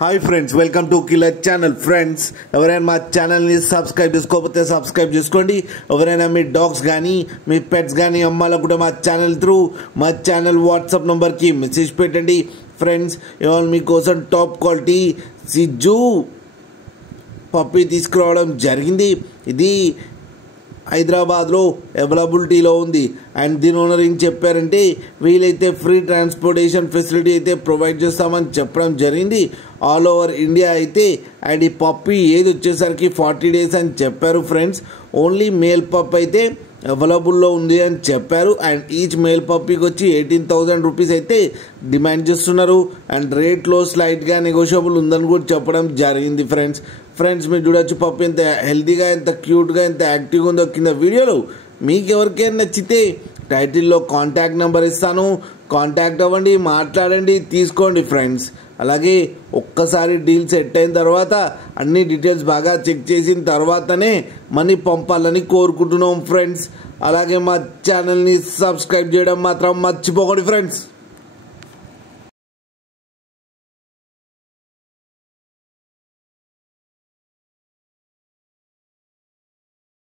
Hi friends, welcome to killer channel. Friends, ఎవరైనా మా ఛానల్ని సబ్స్క్రైబ్ చేసుకోకపోతే సబ్స్క్రైబ్ చేసుకోండి. ఎవరైనా మీ డాగ్స్ కానీ మీ పెట్స్ కానీ అమ్మాలకు కూడా మా ఛానల్ త్రూ మా ఛానల్ వాట్సాప్ నెంబర్కి మెసేజ్ పెట్టండి. ఫ్రెండ్స్, ఇవాళ మీకోసం టాప్ క్వాలిటీ సిజ్జు పప్పీ తీసుకురావడం జరిగింది. ఇది హైదరాబాద్లో అవైలబిలిటీలో ఉంది. అండ్ దీని ఓనర్ ఏం చెప్పారంటే వీలైతే ఫ్రీ ట్రాన్స్పోర్టేషన్ ఫెసిలిటీ అయితే ప్రొవైడ్ చేస్తామని చెప్పడం జరిగింది. ఆల్ ఓవర్ ఇండియా అయితే. అండ్ ఈ పప్పీ ఏది వచ్చేసరికి 40 days అని చెప్పారు. ఫ్రెండ్స్, ఓన్లీ మేల్ పప్ అయితే అవైలబుల్లో ఉంది అని చెప్పారు. అండ్ ఈచ్ మేల్ పప్పీకి వచ్చి 18,000 రూపీస్ అయితే డిమాండ్ చేస్తున్నారు. అండ్ రేట్లో స్లైట్గా నెగోషియబుల్ ఉందని కూడా చెప్పడం జరిగింది. ఫ్రెండ్స్ మీరు చూడొచ్చు పప్పి ఎంత హెల్తీగా, ఎంత క్యూట్గా, ఎంత యాక్టివ్గా ఉందో కింద వీడియోలో. మీకు ఎవరికైనా నచ్చితే టైటిల్లో కాంటాక్ట్ నెంబర్ ఇస్తాను, కాంటాక్ట్ అవ్వండి, మాట్లాడండి, తీసుకోండి. ఫ్రెండ్స్, అలాగే ఒక్కసారి డీల్ సెట్ అయిన తర్వాత అన్ని డీటెయిల్స్ బాగా చెక్ చేసిన తర్వాతనే మనీ పంపాలని కోరుకుంటున్నాం. ఫ్రెండ్స్, అలాగే మా ఛానల్ని సబ్స్క్రైబ్ చేయడం మాత్రం మర్చిపోకండి. ఫ్రెండ్స్.